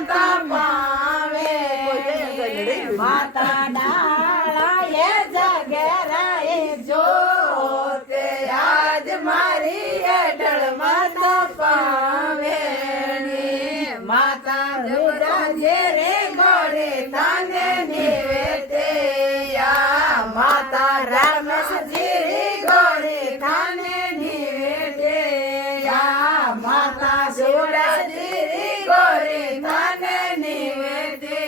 માતા પાવે માતા ડાળાએ જગેરાએ જોતે આજ મારી હેઠળ માતા પાવે માતા જોડાજે રે ગોરે તાને નિવેતે માતા રામસજી ગોરે તાને નિવેતે માતા જોડાજી ગોરે તાને નિવેતે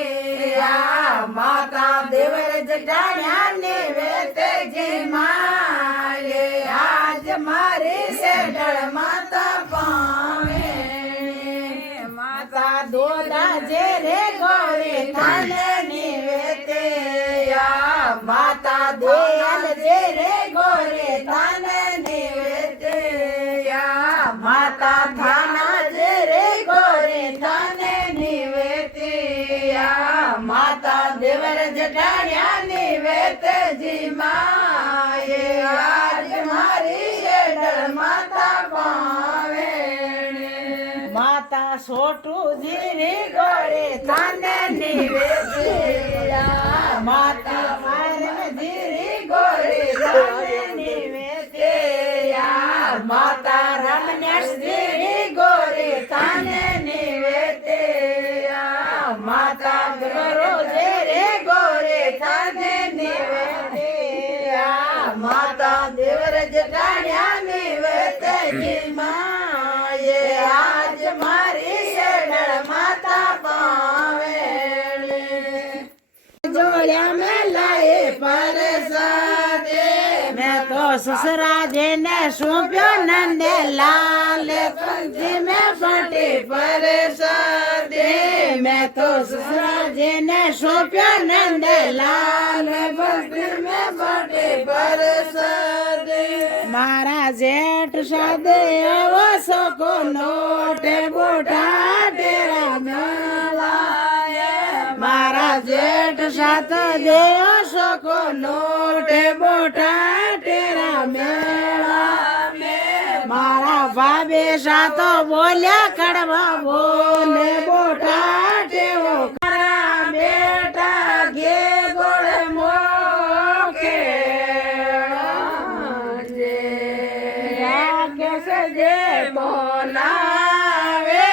માતા દેવર જટાણ્યા નિવેતે જી મારે આજ મારી સેડળ માતા પાવે માતા દોરા જે રે ગોરે તાને નિવેતે માતા દોલ જે રે ગોરે તાને નિવેતે માતા થાના જે રે ગોરે તાને નિવેતે માતા દેવર જટાણ્યા નિવેતે જી માએ આજ મારી શેડળ માતા પાવે માતા છોટું જીરી ગોરે તાને નિવેતે માતા મારમ જીરી ગોરે તાને નિવેતે માતા રમનેશ જીરી ગોરે તાને નિવેતે માતા ગરો જે રે ગોરે તાને નિવેતે માતા દેવર જટાણ્યા નિવેતે જી માએ આજ મારી શેડળ માતા પાવે જોડ્યા મેલાએ પરસાદે મેં તો સસરા જેને સોંપ્યો નંદે લાલ પંથી મેં ફટી પરસાદે મેં તો સસરા જેને સોંપ્યો નંદે લાલ પંથી મેં ફટી પરસાદે મારા જેઠ સાદે એવો સકો નોટે બોટા તેરા મેળાય મારા જેઠ સાત દેવ સકો નોટે બોટા તેરા મેળા મારા ભાભે સાતો બોલ્યા કડવા બોલે બોટા ટેવો મારા બેટા ગે ગોળે મોકે જે બોલાવે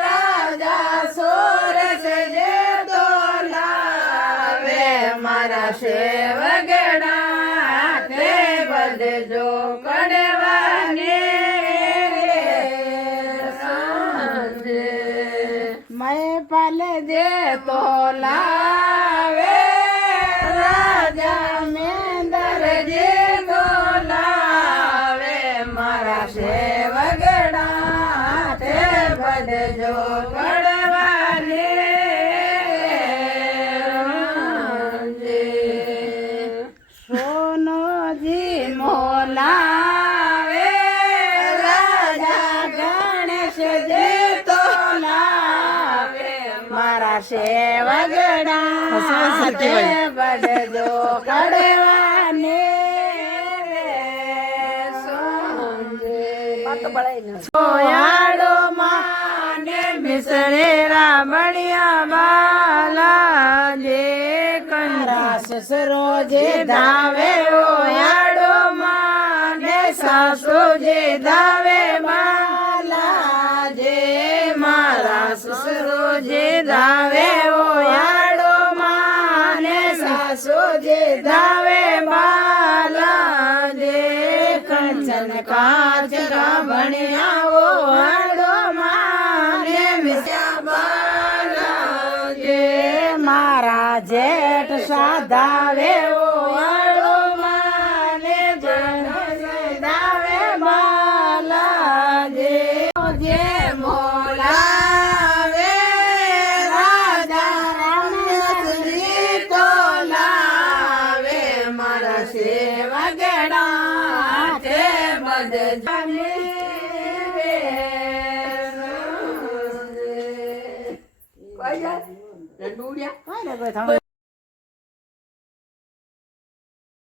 રાજા સોરસ જે દોલાવે મારા સેવગડા તે બધજો કડવાને સાંજે મેં પલ જે તોલાવે રાજા મેંદર જે તોલાવે મારા સેવગડા તે બધજો કડવાને સોનોજી મોલાવે રાજા ગણેશ જે તોલાવે મારા સેવગડા તે બધજો કડવાને સોયાડો માને મિસરે રામણિયા બાલા જે કંરા સસરો જે ધાવે ઓયાડો માને સાસુ જે ધાવે બાલા જે મારા સસરો જે ધાવે ઓયાડો માને સાસુ જે ધાવે બાલા જે કંચન કાચ ભણ્યા હાડો માને મિસ્યા બાલા જે મારા જેઠ સાધાવે હાડો માને સાધાવે બાલા જે મોલાવે રાજા રામજી તો લાવે મારા સેવગડા તે બધજાને કોઈ જાય ડુડિયા